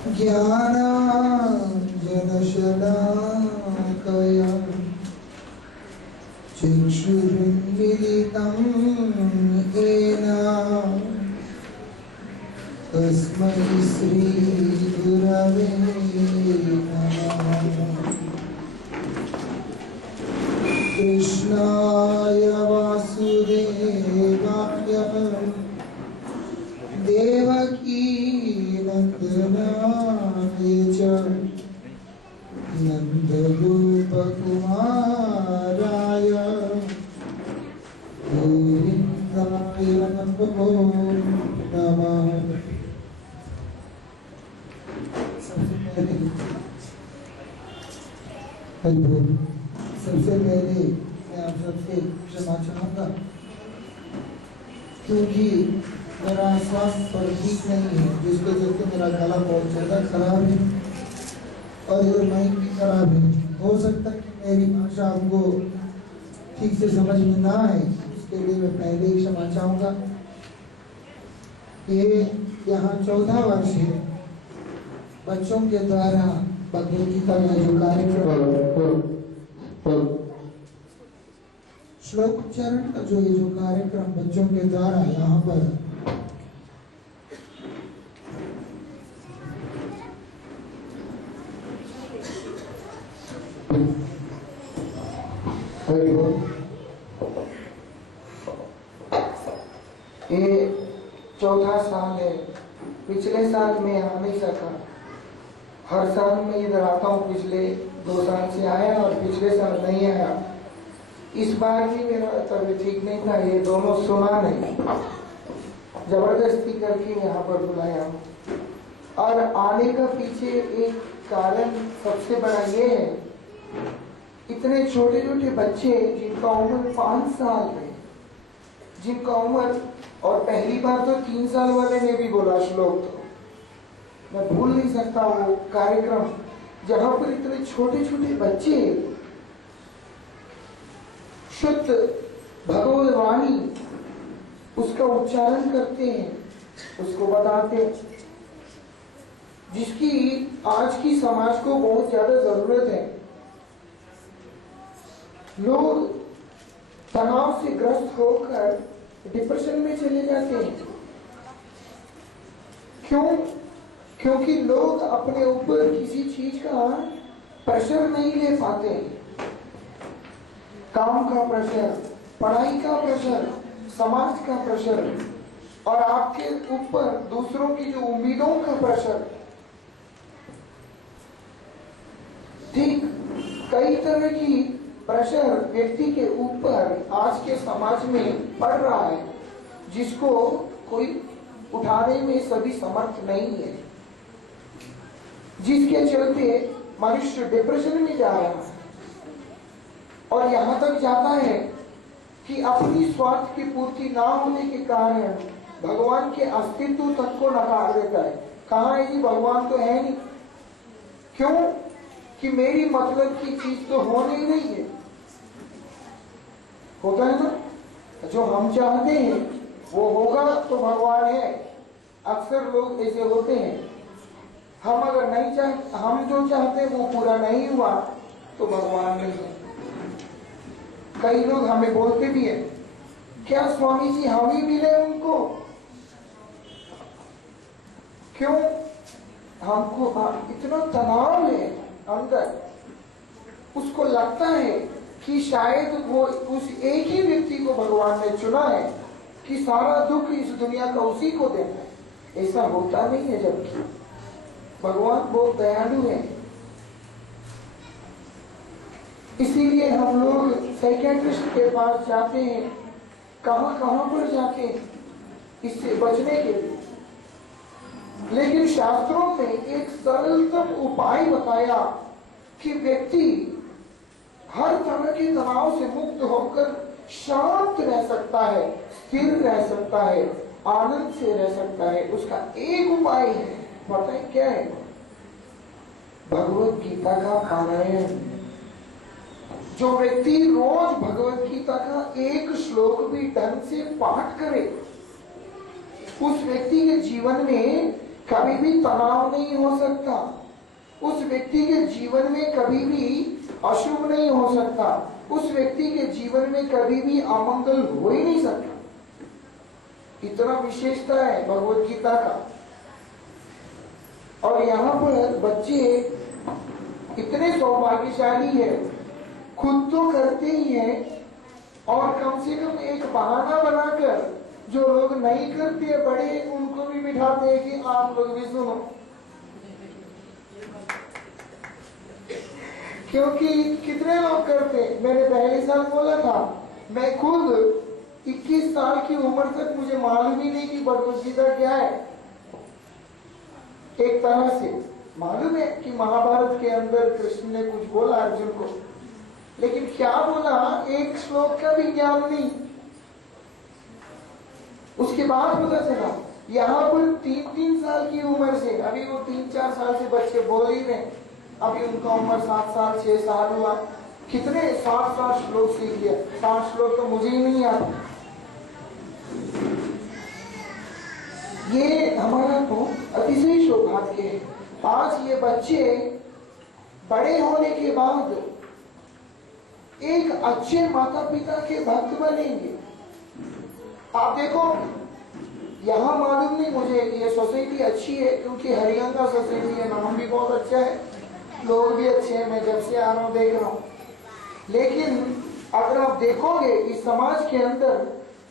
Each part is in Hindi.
ज्ञानाञ्जनशलाकया चक्षुरुन्मिलितं येन तस्मै श्रीगुरवे नमः। कृष्णाय वासुदेवाय देवकी नन्दनाय च नन्दगोपकुमाराय गोविन्दाय नमो नमः। सबसे पहले मैं आप सबसे क्षमा चाहूँगा क्योंकि मेरा स्वास्थ्य पर ठीक नहीं है, जिसके चलते मेरा गला बहुत ज़्यादा खराब है और ये माइक भी खराब है। हो सकता है कि मेरी भाषा आपको ठीक से समझ में ना आए, इसके लिए मैं पहले ही क्षमा चाहूँगा। ये यहाँ 14 वर्ष है बच्चों के द्वारा भगवद गीता का जो कार्यक्रम श्लोक उच्चारण का जो कार्यक्रम बच्चों के द्वारा यहाँ पर ये 4था साल है। पिछले साल मैं आ नहीं सका। हर साल मैं इधर आता हूँ, पिछले 2 साल से आया और पिछले साल नहीं आया। इस बार भी मेरा तबीयत ठीक नहीं था। ये दोनों सुना नहीं, जबरदस्ती करके यहाँ पर बुलाया और आने का पीछे एक कारण सबसे बड़ा ये है, इतने छोटे छोटे बच्चे जिनका उम्र 5 साल है, जिनका उम्र, और पहली बार तो 3 साल वाले ने भी बोला श्लोक, तो मैं भूल नहीं सकता वो कार्यक्रम जहां पर इतने छोटे छोटे बच्चे शुद्ध भगवद वाणी उसका उच्चारण करते हैं, उसको बताते हैं, जिसकी आज की समाज को बहुत ज्यादा जरूरत है। लोग तनाव से ग्रस्त होकर डिप्रेशन में चले जाते हैं। क्यों? क्योंकि लोग अपने ऊपर किसी चीज का प्रेशर नहीं ले पाते। काम का प्रेशर, पढ़ाई का प्रेशर, समाज का प्रेशर और आपके ऊपर दूसरों की जो उम्मीदों का प्रेशर, ठीक कई तरह की प्रेशर व्यक्ति के ऊपर आज के समाज में पड़ रहा है, जिसको कोई उठाने में सभी समर्थ नहीं है, जिसके चलते मनुष्य डिप्रेशन में जा रहा है और यहां तक जाता है कि अपनी स्वार्थ की पूर्ति ना होने के कारण भगवान के अस्तित्व तक को नकार देता है। कहाँ है जी, भगवान तो है नहीं। क्यों? कि मेरी मतलब की चीज तो होने ही नहीं है। होता है ना, जो हम चाहते हैं वो होगा तो भगवान है। अक्सर लोग ऐसे होते हैं, हम अगर नहीं चाहते, हम जो चाहते हैं वो पूरा नहीं हुआ तो भगवान नहीं है। कई लोग हमें बोलते भी है, क्या स्वामी जी हम ही मिले उनको? क्यों? हमको इतना तनाव है अंदर, उसको लगता है कि शायद वो उस एक ही व्यक्ति को भगवान ने चुना है कि सारा दुख इस दुनिया का उसी को देना है। ऐसा होता नहीं है, जबकि भगवान बहुत दयालु है। इसीलिए हम लोग साइकियाट्रिस्ट के पास जाते हैं, कहां कहां पर जाते हैं इससे बचने के लिए। लेकिन शास्त्रों में एक सरलतम उपाय बताया कि व्यक्ति हर तरह के तनाव से मुक्त होकर शांत रह सकता है, स्थिर रह सकता है, आनंद से रह सकता है। उसका एक उपाय है, पता है क्या है? भगवत गीता का पारायण। जो व्यक्ति रोज भगवत गीता का एक श्लोक भी ढंग से पाठ करे, उस व्यक्ति के जीवन में कभी भी तनाव नहीं हो सकता, उस व्यक्ति के जीवन में कभी भी अशुभ नहीं हो सकता, उस व्यक्ति के जीवन में कभी भी अमंगल हो ही नहीं सकता। इतना विशेषता है भगवत गीता का। और यहाँ पर बच्चे इतने सौभाग्यशाली है, खुद तो करते ही हैं और कम से कम एक बहाना बनाकर जो लोग नहीं करते बड़े उनको भी बिठाते हैं कि आप लोग भी सुनो, क्योंकि कितने लोग करते। मैंने पहले साल बोला था, मैं खुद 21 साल की उम्र तक मुझे मालूम ही नहीं कि भगवत गीता क्या है। एक तरह से मालूम है कि महाभारत के अंदर कृष्ण ने कुछ बोला अर्जुन को, लेकिन क्या बोला एक श्लोक का भी ज्ञान नहीं। उसके बाद पता चला यहाँ पर 3-3 साल की उम्र से, अभी वो 3-4 साल से बच्चे बोल ही रहे, अभी उनका उम्र 7 साल 6 साल हुआ, कितने 60 श्लोक सीख लिया। 60 श्लोक तो मुझे ही नहीं आता। ये हमारा तो अतिशय सौभाग्य है। आज ये बच्चे बड़े होने के बाद एक अच्छे माता पिता के भक्त बनेंगे। आप देखो, यहाँ मालूम नहीं मुझे, ये सोसाइटी अच्छी है क्योंकि हरियाणा सोसाइटी है, नाम भी बहुत अच्छा है, लोग भी अच्छे हैं, मैं जब से आ रहा हूँ देख रहा हूँ। लेकिन अगर आप देखोगे इस समाज के अंदर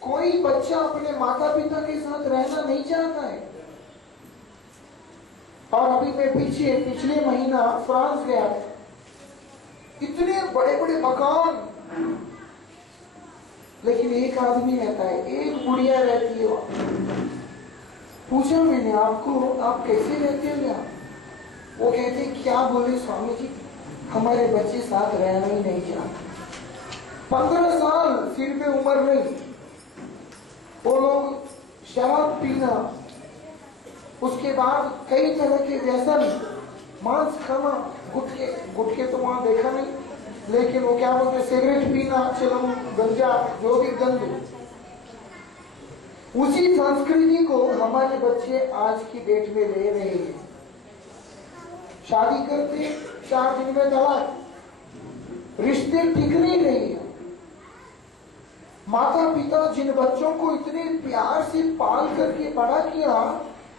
कोई बच्चा अपने माता पिता के साथ रहना नहीं चाहता है। और अभी मैं पिछले महीना फ्रांस गया था, इतने बड़े बड़े मकान, लेकिन एक आदमी रहता है, एक बुढ़िया रहती है वहां। पूछा मैंने, आपको आप कैसे रहते हो यहाँ? वो कहते क्या बोले स्वामी जी, हमारे बच्चे साथ रहना ही नहीं चाहते। 15 साल सिर पे उम्र नहीं, वो लोग शराब पीना, उसके बाद कई तरह के व्यसन, मांस खाना, गुटखे तो वहां देखा नहीं, लेकिन वो क्या बोलते सिगरेट पीना, चिलम, गंजा, जो भी गंद, उसी संस्कृति को हमारे बच्चे आज की डेट में ले रहे हैं। शादी करते 4 दिन में तलाक, रिश्ते टिक नहीं रहे हैं। माता पिता जिन बच्चों को इतने प्यार से पाल करके बड़ा किया,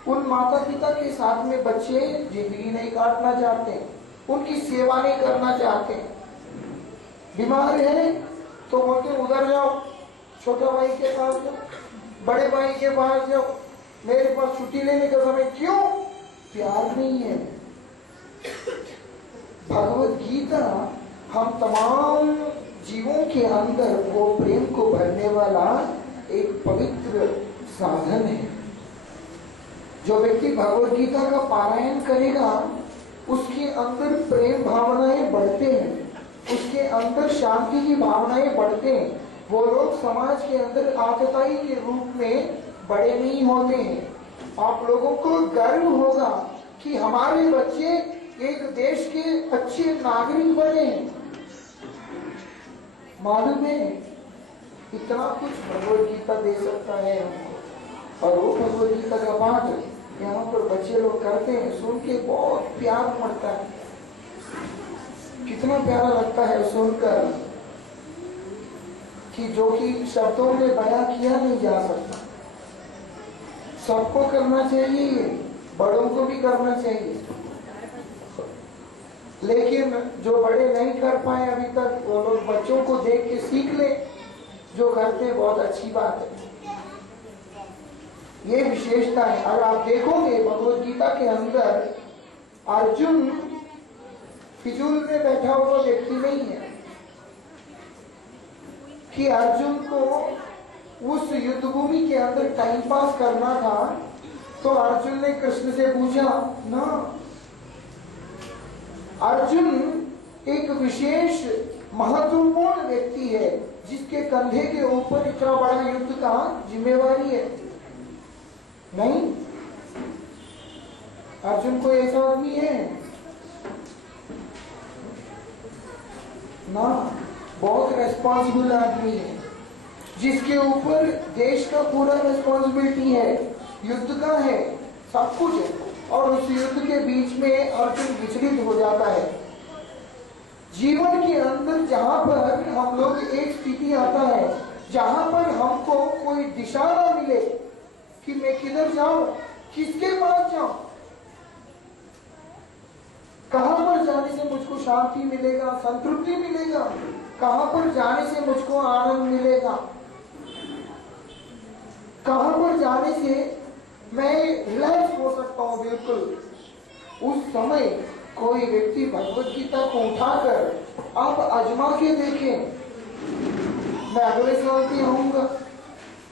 उन माता पिता के साथ में बच्चे जिंदगी नहीं काटना चाहते, उनकी सेवा नहीं करना चाहते। बीमार है तो बोलते उधर जाओ, छोटा भाई के पास जाओ, बड़े भाई के पास जाओ, मेरे पास छुट्टी लेने का समय क्यों? प्यार नहीं है। भगवत गीता हम तमाम जीवों के अंदर वो प्रेम को भरने वाला एक पवित्र साधन है। जो व्यक्ति भगवत गीता का पारायण करेगा, उसके अंदर प्रेम भावनाएं बढ़ते हैं, उसके अंदर शांति की भावनाएं बढ़ते हैं। वो लोग समाज के अंदर आतताई के रूप में बड़े नहीं होते हैं। आप लोगों को गर्व होगा कि हमारे बच्चे एक देश के अच्छे नागरिक बने। मालूम है इतना कुछ भगवत गीता दे सकता है हमको। और वो भगवत गीता का पाठ यहाँ पर बच्चे लोग करते हैं, सुन के बहुत प्यार उमड़ता है। कितना प्यारा लगता है सुनकर कि जो कि शब्दों में बयां किया नहीं जा सकता। सबको करना चाहिए, बड़ों को भी करना चाहिए, लेकिन जो बड़े नहीं कर पाए अभी तक, वो लोग बच्चों को देख के सीख ले। जो करते बहुत अच्छी बात है, ये विशेषता है। अगर आप देखोगे भगवत गीता के अंदर, अर्जुन फिजूल में बैठा हुआ व्यक्ति नहीं है कि अर्जुन को उस युद्ध भूमि के अंदर टाइम पास करना था तो अर्जुन ने कृष्ण से पूछा ना। अर्जुन एक विशेष महत्वपूर्ण व्यक्ति है जिसके कंधे के ऊपर इतना बड़ा युद्ध का जिम्मेवारी है। नहीं, अर्जुन कोई ऐसा आदमी है ना, बहुत रेस्पॉन्सिबल आदमी है जिसके ऊपर देश का पूरा रेस्पॉन्सिबिलिटी है, युद्ध का है, सब कुछ है। और उस युद्ध के बीच में अर्जुन विचलित हो जाता है। जीवन के अंदर जहां पर हम लोग एक स्थिति आता है जहां पर हमको कोई दिशा ना मिले कि मैं किधर जाऊं, किसके पास जाऊं, कहां पर जाने से मुझको शांति मिलेगा, संतृप्ति मिलेगा, कहां पर जाने से मुझको आनंद मिलेगा, कहां पर जाने से मैं रिलैक्स हो सकता हूं बिल्कुल। उस समय कोई व्यक्ति भगवत गीता को उठाकर आप आजमा के देखें। मैं अगले साल भी रहूंगा,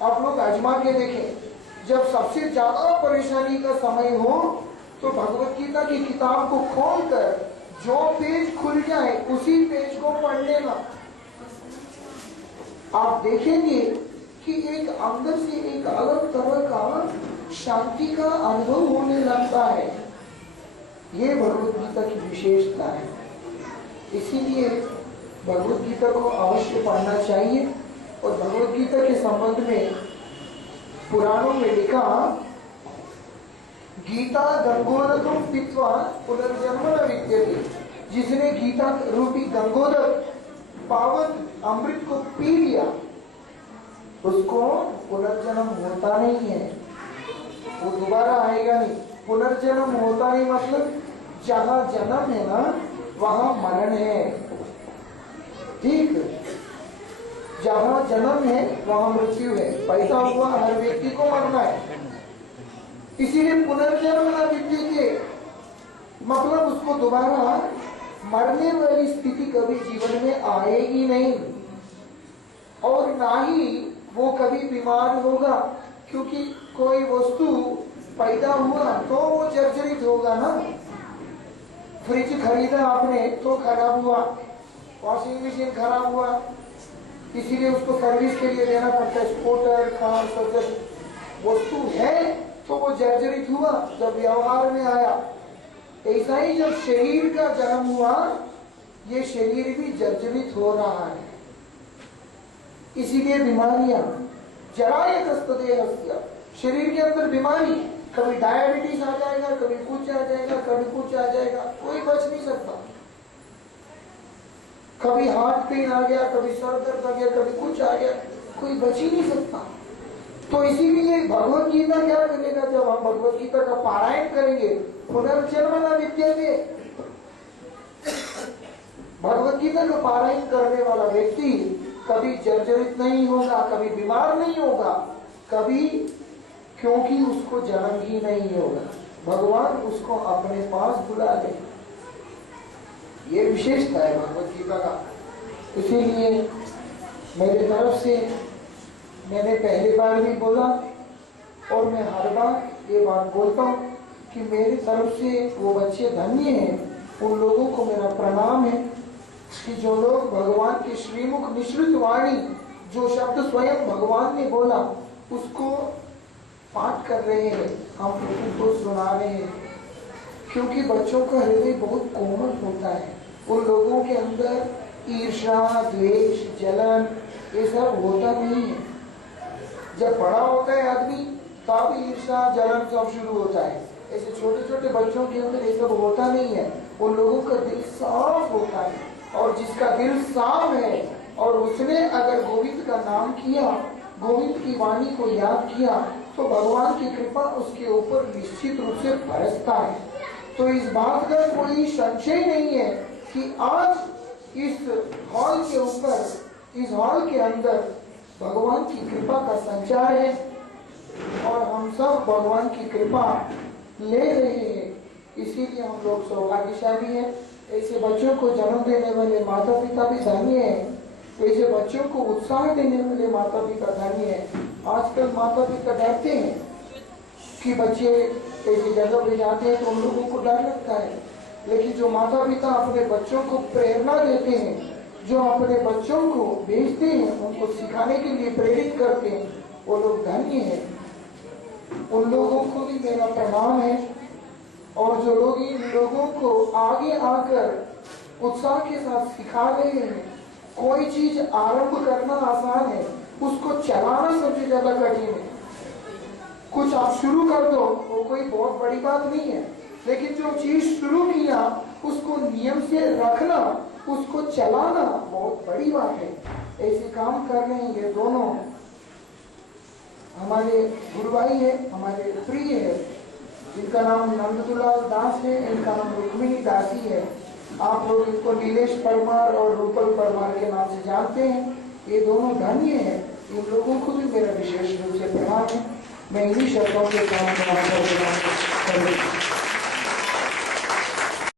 आप लोग आजमा के देखें। जब सबसे ज्यादा परेशानी का समय हो तो भगवत गीता की किताब को खोलकर जो पेज खुल जाए उसी पेज को पढ़ लेना। आप देखेंगे कि एक अंदर से एक अलग तरह का शांति का अनुभव होने लगता है। ये भगवत गीता की विशेषता है। इसीलिए भगवत गीता को अवश्य पढ़ना चाहिए। और भगवत गीता के संबंध में पुराणों में लिखा, गीता गंगोदकम पीत्वा पुनर्जन्म न विद्यते। जिसने गीता रूपी गंगोदक पावन अमृत को पी लिया उसको पुनर्जन्म होता नहीं है, वो दोबारा आएगा नहीं। पुनर्जन्म होता नहीं मतलब जहां जन्म है ना वहां मरण है, ठीक। जहां जन्म है वहां मृत्यु है। पैदा हुआ हर व्यक्ति को मरना है। इसीलिए पुनर्जन्म न विद्यते मतलब उसको दोबारा मरने वाली स्थिति कभी जीवन में आएगी नहीं, और ना ही वो कभी बीमार होगा, क्योंकि कोई वस्तु पैदा हुआ तो वो जर्जरित होगा ना। फ्रिज खरीदा आपने तो खराब हुआ, वॉशिंग मशीन खराब हुआ, इसीलिए उसको सर्विस के लिए देना पड़ता है। स्कूटर कार सब जब वस्तु है तो वो जर्जरित हुआ जब व्यवहार में आया। ऐसा ही जब शरीर का जन्म हुआ ये शरीर भी जर्जरित हो रहा है। इसीलिए बीमारियां जरायतस्तदेहस्य, शरीर के अंदर बीमारी, कभी डायबिटीज आ जाएगा, कभी कुछ आ जाएगा, कभी कुछ आ जाएगा, कोई बच नहीं सकता। कभी हार्ट पेन आ गया, कभी सर दर्द आ गया, कभी कुछ आ गया, कोई बच ही नहीं सकता। तो इसीलिए भगवत गीता क्या करेगा, जब हम भगवत गीता का पारायण करेंगे पुनर्जन्म न विद्यते। भगवत गीता का पारायण करने वाला व्यक्ति कभी जर्जरित नहीं होगा, कभी बीमार नहीं होगा, कभी, क्योंकि उसको जन्म ही नहीं होगा। भगवान उसको अपने पास बुला ले। ये विशेषता है भगवत गीता का। इसीलिए मेरे तरफ से मैंने पहली बार भी बोला और मैं हर बार ये बात बोलता हूँ कि मेरी तरफ से वो बच्चे धन्य हैं। उन लोगों को मेरा प्रणाम है कि जो लोग भगवान की श्रीमुख निश्रित वाणी, जो शब्द स्वयं भगवान ने बोला उसको पाठ कर रहे हैं, हम उनको सुना रहे हैं। क्योंकि बच्चों का हृदय बहुत कोमल होता है, उन लोगों के अंदर ईर्ष्या, द्वेष, जलन ये सब होता नहीं है। जब बड़ा होता है आदमी तब ईर्ष्या, जलन सब शुरू होता है। ऐसे छोटे छोटे बच्चों के अंदर ये सब होता नहीं है। उन लोगों का दिल साफ होता है, और जिसका दिल साफ है और उसने अगर गोविंद का नाम किया, गोविंद की वाणी को याद किया, तो भगवान की कृपा उसके ऊपर निश्चित रूप से बरसता है। तो इस बात का कोई संशय नहीं है कि आज इस हॉल के ऊपर, इस हॉल के अंदर भगवान की कृपा का संचार है और हम सब भगवान की कृपा ले रहे हैं। इसीलिए हम लोग सौभाग्यशाली हैं। ऐसे बच्चों को जन्म देने वाले माता पिता भी धन्य हैं। ऐसे बच्चों को उत्साह देने वाले माता पिता धन्य हैं। आजकल माता पिता डरते हैं कि बच्चे ऐसी जगह पे जाते हैं तो उन लोगों को डर लगता है, लेकिन जो माता पिता अपने बच्चों को प्रेरणा देते हैं, जो अपने बच्चों को भेजते हैं, उनको सिखाने के लिए प्रेरित करते हैं, वो लोग धन्य हैं। उन लोगों को भी मेरा प्रणाम है। और जो लोग इन लोगों को आगे आकर उत्साह के साथ सिखा रहे हैं, कोई चीज आरंभ करना आसान है, उसको चलाना सबसे ज्यादा कठिन है। कुछ आप शुरू कर दो वो कोई बहुत बड़ी बात नहीं है, लेकिन जो चीज शुरू किया उसको नियम से रखना, उसको चलाना बहुत बड़ी बात है। ऐसे काम कर रहे हैं ये दोनों हमारे गुरु भाई है, हमारे प्रिय है, इनका नाम नंददुलाल दास है, इनका नाम रुक्मिणी दासी है। आप लोग इनको नीलेश परमार और रूपल परमार के नाम से जानते हैं। ये दोनों धन्य हैं, इन लोगों को भी मेरा विशेष रूप से प्रणाम है। मैं इन्हीं शब्दों के साथ